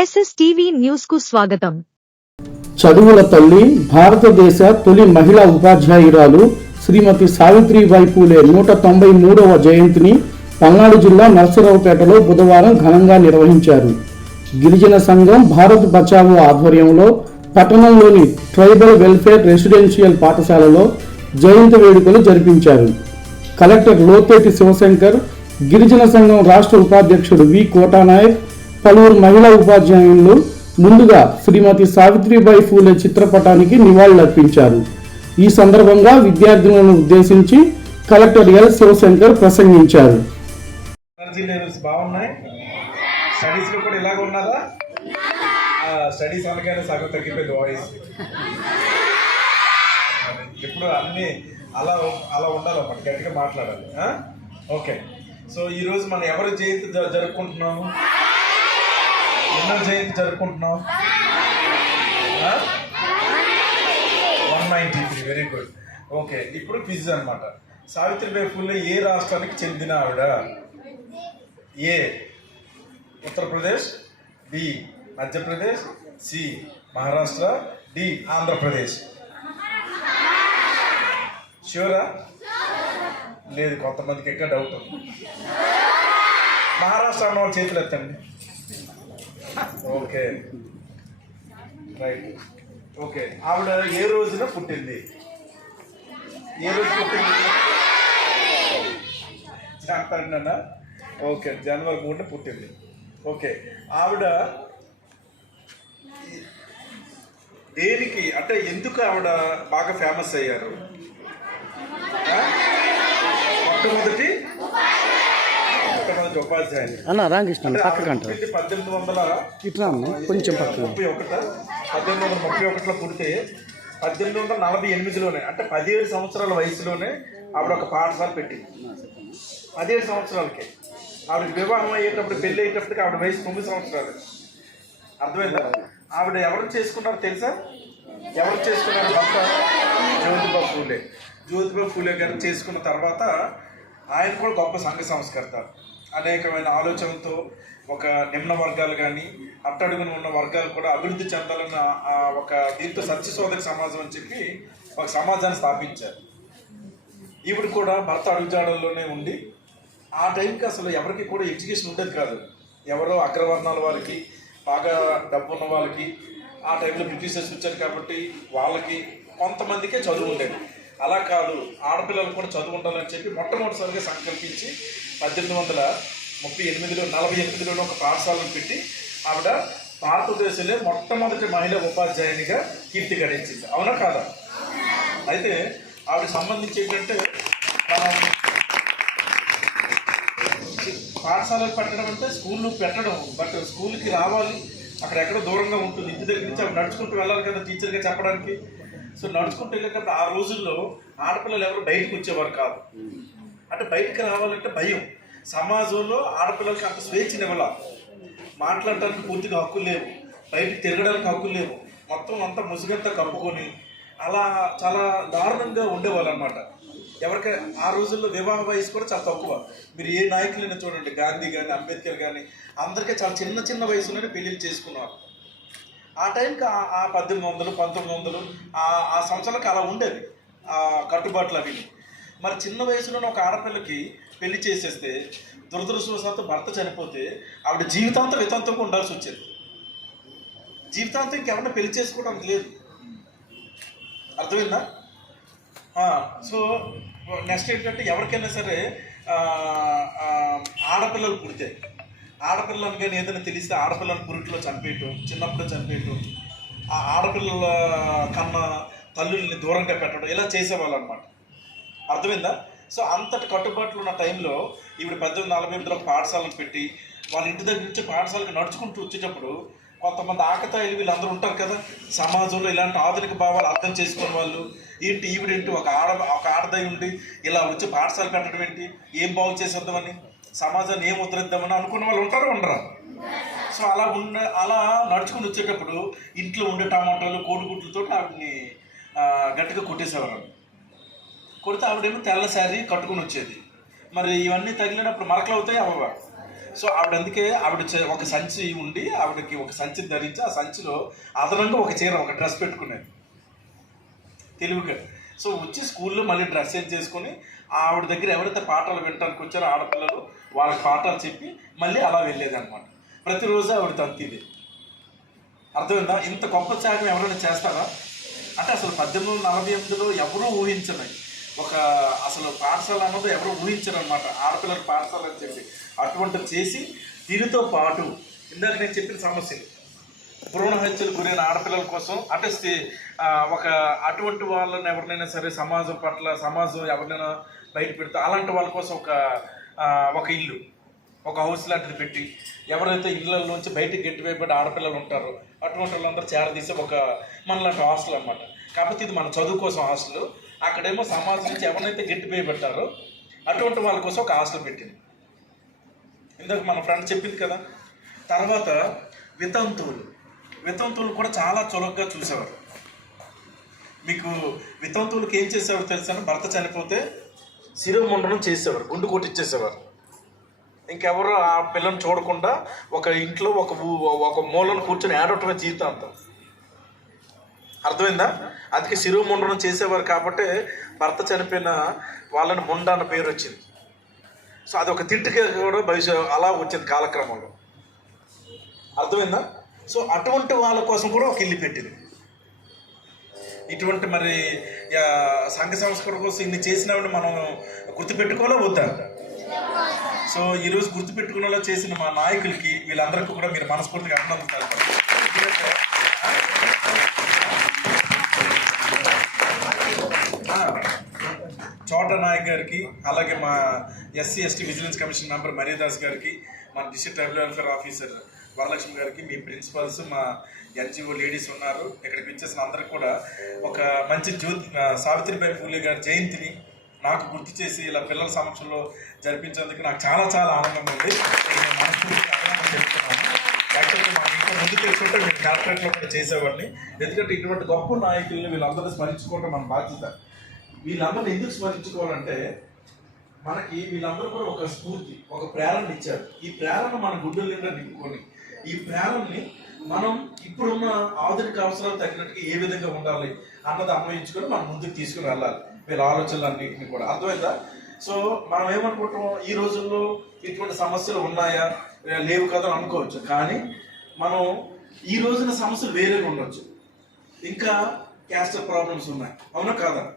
SSTV న్యూస్కు స్వాగతం. చదువుల తల్లి భారతదేశ తొలి మహిళా ఉపాధ్యాయురాలు శ్రీమతి సావిత్రిబాయి పూలే నూట తొంభై మూడవ జయంతిని పల్నాడు జిల్లా నర్సరావుపేటలో బుధవారం ఘనంగా నిర్వహించారు. గిరిజన సంఘం భారత్ బచావో ఆధ్వర్యంలో పట్టణంలోని ట్రైబల్ వెల్ఫేర్ రెసిడెన్షియల్ పాఠశాలలో జయంతి వేడుకలు జరిపించారు. కలెక్టర్ లోతేటి శివశంకర్ గిరిజన సంఘం రాష్ట్ర ఉపాధ్యక్షుడు వి కోటానాయక్ పలువురు మహిళా ఉపాధ్యాయులు ముందుగా శ్రీమతి సావిత్రిబాయి ఫూలే చిత్రపటానికి నివాళులర్పించారు. ఈ సందర్భంగా విద్యార్థులను ఉద్దేశించి కలెక్టర్ ఎల్ శివశంకర్ ప్రసంగించారు. బాగున్నాయి? స్టడీస్లో కూడా ఇలాగ ఉన్నదా స్టడీస్ అనగానే సగం తగ్గిపోయింది వాయిస్. ఇప్పుడు అన్నీ అలా అలా ఉండాలి అన్నమాట గట్టిగా మాట్లాడాలి. ఓకే. సో ఈరోజు మనం ఎవరి జయంతి జరుపుకుంటున్నాము? ఎన్నో జయంతి జరుపుకుంటున్నాం one ninety three very good okay ఇప్పుడు క్విజ్ అనమాట సావిత్రిబాయి ఫుల్లే ఏ రాష్ట్రానికి చెందిన ఆవిడ? A? Uttar Pradesh B Madhya Pradesh C Maharashtra D Andhra Pradesh. షూరా లేదు కొంతమందికి ఇంకా డౌట్ ఉంది. మహారాష్ట్ర అన్న వాళ్ళ చేతులు ఎత్తండి. ఓకే. రైట్. ఓకే. ఆవిడ ఏ రోజున పుట్టింది? ఏ రోజు పుట్టింది? చెప్పండి ఓకే. జనవరి మూడున పుట్టింది. ఓకే. ఆవిడ దేనికి అంటే ఎందుకు ఆవిడ బాగా ఫేమస్ అయ్యారు? మొట్టమొదటి అన్న రామకృష్ణ పక్కకు అంటారు పద్దెనిమిది వందల ఇట్లా అన్న కొంచెం పక్కకు. ముప్పై ఒకట పద్దెనిమిది వందల ముప్పై ఒకటిలో పుడితే పద్దెనిమిది వందల నలభై ఎనిమిదిలోనే అంటే పదిహేడు సంవత్సరాల వయసులోనే ఆవిడ ఒక పాఠశాల పెట్టింది. పదిహేడు సంవత్సరాలకి. ఆవిడ వివాహం అయ్యేటప్పుడు పెళ్ళి అయ్యేటప్పటికి ఆవిడ వయసు తొమ్మిది సంవత్సరాలు. అర్థమైందా? ఆవిడ ఎవరు చేసుకున్నారో తెలుసా? ఎవరు చేసుకున్నారు భర్త? జ్యోతిబా ఫూలే. జ్యోతిబా ఫూలే గారు చేసుకున్న తర్వాత ఆయన కూడా గొప్ప సంఘ సంస్కర్త. అనేకమైన ఆలోచనలతో ఒక నిమ్న వర్గాలు కానీ అట్టడుగున ఉన్న వర్గాలు కూడా అభివృద్ధి చెందాలన్న ఒక దీంతో సత్యశోధక సమాజం అని చెప్పి ఒక సమాజాన్ని స్థాపించారు. ఈవిడ కూడా భర్త అడుగుజాడల్లోనే ఉండి ఆ టైంకి అసలు ఎవరికి కూడా ఎడ్యుకేషన్ ఉండేది కాదు. ఎవరో అగ్రవర్ణాల వారికి బాగా డబ్బు ఉన్న వాళ్ళకి ఆ టైంలో బ్రిటిషర్స్ వచ్చారు కాబట్టి వాళ్ళకి కొంతమందికే చదువు ఉండేది. అలా కాదు ఆడపిల్లలు కూడా చదువు ఉండాలని చెప్పి మొట్టమొదటిసారిగా సంకల్పించి పద్దెనిమిది వందల ముప్పై ఎనిమిదిలో నలభై ఎనిమిదిలో ఒక పాఠశాలను పెట్టి ఆవిడ భారతదేశంలో మొట్టమొదటి మహిళా ఉపాధ్యాయునిగా కీర్తి గడించింది అవునా కాదా? అయితే ఆవిడ సంబంధించి ఏంటంటే మనం పాఠశాలకు పెట్టడం అంటే స్కూళ్ళు పెట్టడం బట్ స్కూల్కి రావాలి. అక్కడ ఎక్కడో దూరంగా ఉంటుంది. ఇంటి దగ్గర నుంచి అవి నడుచుకుంటూ వెళ్ళాలి కదా టీచర్గా చెప్పడానికి. సో నడుచుకుంటూ వెళ్ళేటప్పుడు ఆ రోజుల్లో ఆడపిల్లలు ఎవరు బయటకు వచ్చేవారు కాదు. అంటే బయటకు రావాలంటే భయం. సమాజంలో ఆడపిల్లలకి అంత స్వేచ్ఛనివ్వాల మాట్లాడటానికి పూర్తిగా హక్కులు లేవు. బయటికి తిరగడానికి హక్కులు లేవు. మొత్తం అంతా ముసుగంతా కప్పుకొని అలా చాలా దారుణంగా ఉండేవాళ్ళు అనమాట ఎవరికి ఆ రోజుల్లో వివాహ వయసు కూడా చాలా తక్కువ. మీరు ఏ నాయకులైనా చూడండి గాంధీ కానీ అంబేద్కర్ కానీ అందరికీ చాలా చిన్న చిన్న వయసులోనే పెళ్ళిళ్ళు చేసుకున్నారు. ఆ టైంకి ఆ- పద్దెనిమిది వందలు పంతొమ్మిది వందలు ఆ ఆ సంవత్సరాలకు అలా ఉండేది. ఆ కట్టుబాట్లు అవి. మరి చిన్న వయసులోనే ఒక ఆడపిల్లకి పెళ్ళి చేసేస్తే దురదృష్టవశాత్తు భర్త చనిపోతే ఆవిడ జీవితాంతం వితంతంగా ఉండాల్సి వచ్చేది. జీవితాంతం ఇంకెవరిని పెళ్ళి చేసుకోవడానికి లేదు. అర్థమైందా? సో నెక్స్ట్ ఏంటంటే ఎవరికైనా సరే ఆడపిల్లలు పుడితే ఆడపిల్లలు కానీ ఏదైనా తెలిస్తే ఆడపిల్లల పురిట్లో చంపేయటం చిన్నప్పుడే చంపేయటం ఆ ఆడపిల్లల కన్నా తల్లుల్ని దూరంగా పెట్టడం ఇలా చేసేవాళ్ళు అనమాట అర్థమైందా? సో అంతటి కట్టుబాట్లు ఉన్న టైంలో ఇప్పుడు పద్దెనిమిది నలభై ఎనిమిదిలో పాఠశాలను పెట్టి వాళ్ళ ఇంటి దగ్గర నుంచి పాఠశాలకు నడుచుకుంటూ వచ్చేటప్పుడు కొంతమంది ఆకతాయిలు వీళ్ళందరూ ఉంటారు కదా. సమాజంలో ఇలాంటి ఆధునిక భావాలు అర్థం చేసుకునే వాళ్ళు ఏంటి ఈవిడేంటి ఒక ఆడ ఒక ఆడదై ఉండి ఇలా వచ్చి పాఠశాల పెట్టడం ఏంటి? ఏం బాగు చేసేద్దామని? సమాజాన్ని ఏం ఉద్ధరిద్దామని అనుకున్న వాళ్ళు ఉంటారు ఉండరా? సో అలా ఉన్న అలా నడుచుకుని వచ్చేటప్పుడు ఇంట్లో ఉండే టమాటాలు కోడిగుడ్లతో ఆవిడని గట్టిగా కొట్టేసేవారు కొడితే ఆవిడేమో తెల్ల శారీ కట్టుకుని వచ్చేది. మరి ఇవన్నీ తగిలినప్పుడు మరకలు అవుతాయి అవ్వ సో ఆవిడ అందుకే ఆవిడ ఒక సంచి ఉండి ఆవిడకి ఒక సంచి ధరించి ఆ సంచిలో అదనంగా ఒక చీర ఒక డ్రెస్ పెట్టుకునేది. తెలివిగా సో వచ్చి స్కూల్లో మళ్ళీ డ్రెస్ చేంజ్ చేసుకొని ఆవిడ దగ్గర ఎవరైతే పాఠాలు వినడానికి వచ్చారో ఆడపిల్లలు వాళ్ళకి పాఠాలు చెప్పి మళ్ళీ అలా వెళ్ళేది అనమాట ప్రతిరోజు ఆవిడ తంతిది అర్థమైందా? ఇంత గొప్ప త్యాగం ఎవరైనా చేస్తారా? అంటే అసలు పద్దెనిమిది వందల నలభై ఎనిమిదిలో ఎవరూ ఊహించలేదు. ఒక అసలు పాఠశాల అన్నది ఎవరు ఊహించరు అనమాట ఆడపిల్లల పాఠశాల అని చెప్పి. అటువంటిది చేసి దీనితో పాటు ఇందాక నేను చెప్పిన సమస్యలు. భ్రూణ హత్యలు గురైన ఆడపిల్లల కోసం అంటే ఒక అటువంటి వాళ్ళని ఎవరినైనా సరే సమాజం పట్ల సమాజం ఎవరినైనా బయట పెడితే అలాంటి వాళ్ళ కోసం ఒక ఒక ఇల్లు ఒక హౌస్ లాంటిది పెట్టి ఎవరైతే ఇళ్ళల్లోంచి బయటకు గట్టివేయబడి ఆడపిల్లలు ఉంటారో అటువంటి వాళ్ళందరూ చేరదీసి ఒక మనలాంటి హాస్టల్ అనమాట కాకపోతే ఇది మన చదువు కోసం హాస్టల్. అక్కడేమో సమాజం నుంచి ఎవరినైతే గట్టి పెట్టారో అటువంటి వాళ్ళ కోసం ఒక హాస్టల్ పెట్టింది. ఇందాక మన ఫ్రెండ్ చెప్పింది కదా. తర్వాత వితంతువులు. వితంతువులు కూడా చాలా చులకగా చూసేవారు. మీకు వితంతువులకు ఏం చేసేవారు తెలుసా భర్త చనిపోతే శిరోముండనం చేసేవారు గుండు కొట్టించేసేవారు ఇంకెవరు ఆ పిల్లని చూడకుండా ఒక ఇంట్లో ఒక ఒక మూలను కూర్చొని ఏడవటమే అంతా అర్థమైందా? అందుకే శిరోముండనం చేసేవారు కాబట్టి భర్త చనిపోయిన వాళ్ళని ముండ అన్న పేరు వచ్చింది. సో అది ఒక తిట్టుగా కూడా భవిష్య అలా వచ్చింది కాలక్రమంలో. అర్థమైందా? సో అటువంటి వాళ్ళ కోసం కూడా ఒక ఇల్లు పెట్టింది. ఇటువంటి మరి సంఘ సంస్కరణ కోసం ఇన్ని చేసినవి మనం గుర్తుపెట్టుకోవాలో వద్దా? సో ఈరోజు గుర్తుపెట్టుకునేలా చేసిన మా నాయకులకి వీళ్ళందరికీ కూడా మీరు మనస్ఫూర్తిగా అభినందన చోట నాయక్ గారికి అలాగే మా SC ST vigilance commission member Maryadas గారికి మా district tribal welfare officer Varalakshmi గారికి మీ ప్రిన్సిపల్స్ మా ఎన్జిఓ లేడీస్ ఉన్నారు. ఇక్కడికి వచ్చేసిన అందరికి కూడా ఒక మంచి జ్యోతి సావిత్రిబాయి పూలే గారి జయంతిని నాకు గుర్తు చేసి ఇలా పిల్లల సమక్షంలో జరిపించేందుకు నాకు చాలా చాలా ఆనందంగా ఉంది. నేను ముందు తెలుసుకుంటే కలెక్టరేట్లో కూడా చేసేవాడిని. ఎందుకంటే ఇటువంటి గొప్ప నాయకుల్ని వీళ్ళందరూ స్మరించుకోవడం మన బాధ్యత. వీళ్ళందరిని ఎందుకు స్మరించుకోవాలంటే మనకి వీళ్ళందరూ కూడా ఒక స్ఫూర్తి ఒక ప్రేరణ ఇచ్చారు. ఈ ప్రేరణ మన గుడ్డల నిండా నింపుకొని ఈ ప్రేరణని మనం ఇప్పుడున్న ఆధునిక అవసరాలు తగినట్టుగా ఏ విధంగా ఉండాలి అన్నది అన్వయించుకొని మనం ముందుకు తీసుకుని వెళ్ళాలి. వీళ్ళ ఆలోచనలన్నింటినీ కూడా. అర్థమైందా? సో మనం ఏమనుకుంటాం? ఈ రోజుల్లో ఇటువంటి సమస్యలు ఉన్నాయా? లేవు కదా అనుకోవచ్చు. కానీ మనం ఈ రోజున సమస్యలు వేరేగా ఉండొచ్చు. ఇంకా క్యాస్టర్ ప్రాబ్లమ్స్ ఉన్నాయి. అవునా కాదా?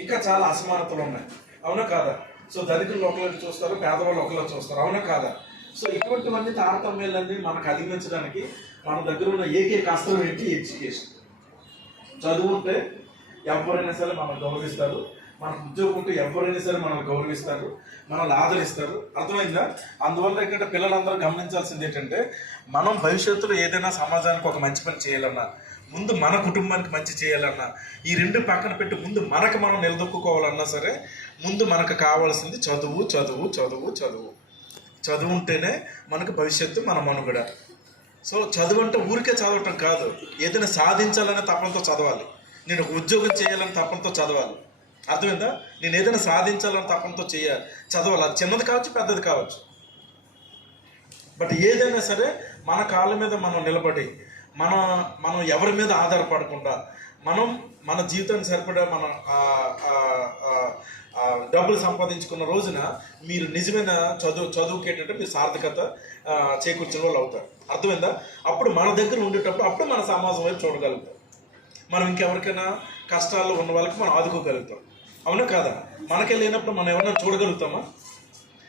ఇంకా చాలా అసమానతలు ఉన్నాయి. అవునా కాదా? సో దళితులు ఒకరికి చూస్తారు పేదవాళ్ళు ఒకరికి చూస్తారు. అవునా కాదా? సో ఇటువంటివన్నీ తారతమ్యాలన్నీ మనకు అధిగమించడానికి మన దగ్గర ఉన్న ఏకైక అస్త్రం ఏంటి? ఎడ్యుకేషన్ చదువు ఉంటే ఎవరైనా సరే మనం గౌరవిస్తారు. మనకు ఉద్యోగం ఉంటే ఎవరైనా సరే మనల్ని గౌరవిస్తారు మనల్ని ఆదరిస్తారు. అర్థమైందా? అందువల్ల ఏంటంటే పిల్లలందరూ గమనించాల్సింది ఏంటంటే మనం భవిష్యత్తులో ఏదైనా సమాజానికి ఒక మంచి పని చేయాలన్నా ముందు మన కుటుంబానికి మంచి చేయాలన్నా ఈ రెండు పక్కన పెట్టి ముందు మనకు మనం నిలదొక్కుకోవాలన్నా సరే ముందు మనకు కావాల్సింది చదువు చదువు చదువు చదువు. చదువు ఉంటేనే మనకు భవిష్యత్తు మన మనుగడ. సో చదువు అంటే ఊరికే చదవటం కాదు. ఏదైనా సాధించాలనే తపనతో చదవాలి. నేను ఉద్యోగం చేయాలని తపనతో చదవాలి. అర్థమైందా? నేను ఏదైనా సాధించాలని తపనతో చేయాలి చదవాలి. అది చిన్నది కావచ్చు పెద్దది కావచ్చు. బట్ ఏదైనా సరే మన కాళ్ళ మీద మనం నిలబడి మన మనం ఎవరి మీద ఆధారపడకుండా మనం మన జీవితానికి సరిపడా మనం డబ్బులు సంపాదించుకున్న రోజున మీరు నిజమైన చదువు చదువుకి ఏంటంటే మీరు సార్థకత చేకూర్చిన వాళ్ళు అవుతారు. అర్థమైందా? అప్పుడు మన దగ్గర ఉండేటప్పుడు అప్పుడు మన సమాజం వైపు చూడగలుగుతాం. మనం ఇంకెవరికైనా కష్టాల్లో ఉన్న వాళ్ళకి మనం ఆదుకోగలుగుతాం. అవునా కాదా? మనకే లేనప్పుడు మనం ఎవరైనా చూడగలుగుతామా?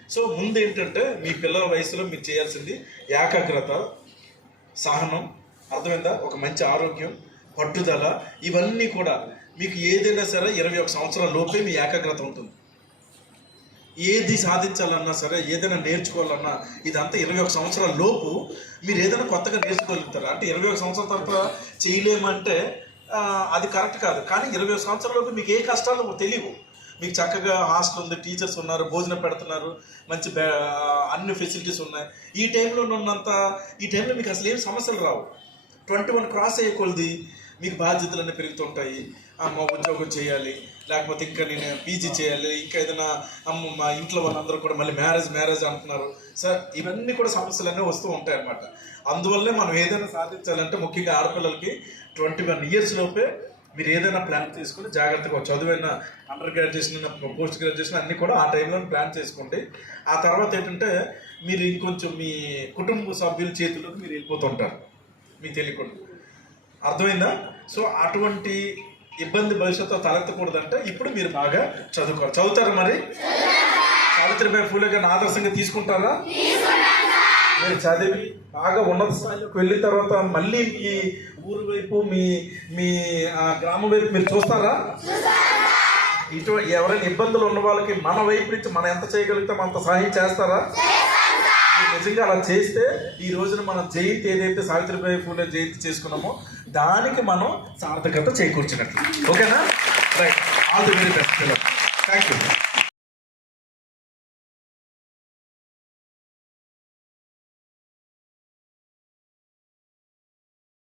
సో ముందు ఏంటంటే మీ పిల్లల వయసులో మీరు చేయాల్సింది ఏకాగ్రత సహనం అర్థమైందా? ఒక మంచి ఆరోగ్యం పట్టుదల ఇవన్నీ కూడా మీకు ఏదైనా సరే ఇరవై ఒక సంవత్సరాల లోపే మీ ఏకాగ్రత ఉంటుంది. ఏది సాధించాలన్నా సరే ఏదైనా నేర్చుకోవాలన్నా ఇదంతా ఇరవై ఒక సంవత్సరాల లోపు మీరు ఏదైనా కొత్తగా నేర్చుకోగలుగుతారు? అంటే ఇరవై ఒక సంవత్సరాల తర్వాత చేయలేమంటే అది కరెక్ట్ కాదు. కానీ ఇరవై ఒక మీకు ఏ కష్టాలు తెలియవు మీకు చక్కగా హాస్టల్ ఉంది టీచర్స్ ఉన్నారు భోజనం పెడుతున్నారు మంచి అన్ని ఫెసిలిటీస్ ఉన్నాయి. ఈ టైంలో ఉన్నంత ఈ టైంలో మీకు అసలు ఏం సమస్యలు రావు. ట్వంటీ వన్ క్రాస్ అయ్యే కొలది మీకు బాధ్యతలన్నీ పెరుగుతుంటాయి. అమ్మ ఉద్యోగం చేయాలి లేకపోతే ఇంకా నేను పీజీ చేయాలి ఇంకా ఏదైనా అమ్మ మా ఇంట్లో వాళ్ళందరూ కూడా మళ్ళీ మ్యారేజ్ మ్యారేజ్ అంటున్నారు. సార్ ఇవన్నీ కూడా సమస్యలన్నీ వస్తూ ఉంటాయి అన్నమాట. అందువల్లే మనం ఏదైనా సాధించాలంటే ముఖ్యంగా ఆడపిల్లలకి ట్వంటీ వన్ ఇయర్స్ లోపే మీరు ఏదైనా ప్లాన్ చేసుకుని జాగ్రత్తగా చదువైన అండర్ గ్రాడ్యుయేషన్ పోస్ట్ గ్రాడ్యుయేషన్ అన్నీ కూడా ఆ టైంలో ప్లాన్ చేసుకోండి. ఆ తర్వాత ఏంటంటే మీరు ఇంకొంచెం మీ కుటుంబ సభ్యుల చేతుల్లోకి మీరు వెళ్ళిపోతుంటారు. మీకు తెలియకుండా. అర్థమైందా? సో అటువంటి ఇబ్బంది భవిష్యత్తు తలెత్తకూడదంటే ఇప్పుడు మీరు బాగా చదువుకోవాలి. చదువుతారు మరి? సావిత్రిబాయి ఫూలే గారిని ఆదర్శంగా తీసుకుంటారా? మీరు చదివి బాగా ఉన్నత స్థాయిలోకి వెళ్ళిన తర్వాత మళ్ళీ మీ ఊరు వైపు మీ మీ ఆ, గ్రామం వైపు మీరు చూస్తారా? ఇటు ఎవరైనా ఇబ్బందులు ఉన్న వాళ్ళకి మన వైపు నుంచి మనం ఎంత చేయగలుగుతాం అంత సహాయం చేస్తారా? మీరు నిజంగా అలా చేస్తే ఈ రోజున మనం జయంతి ఏదైతే సావిత్రిబాయి ఫూలే జయంతి చేసుకున్నామో దానికి మనం సార్థకత చేకూర్చినట్లు. ఓకేనా? Right. All the very best. Thank you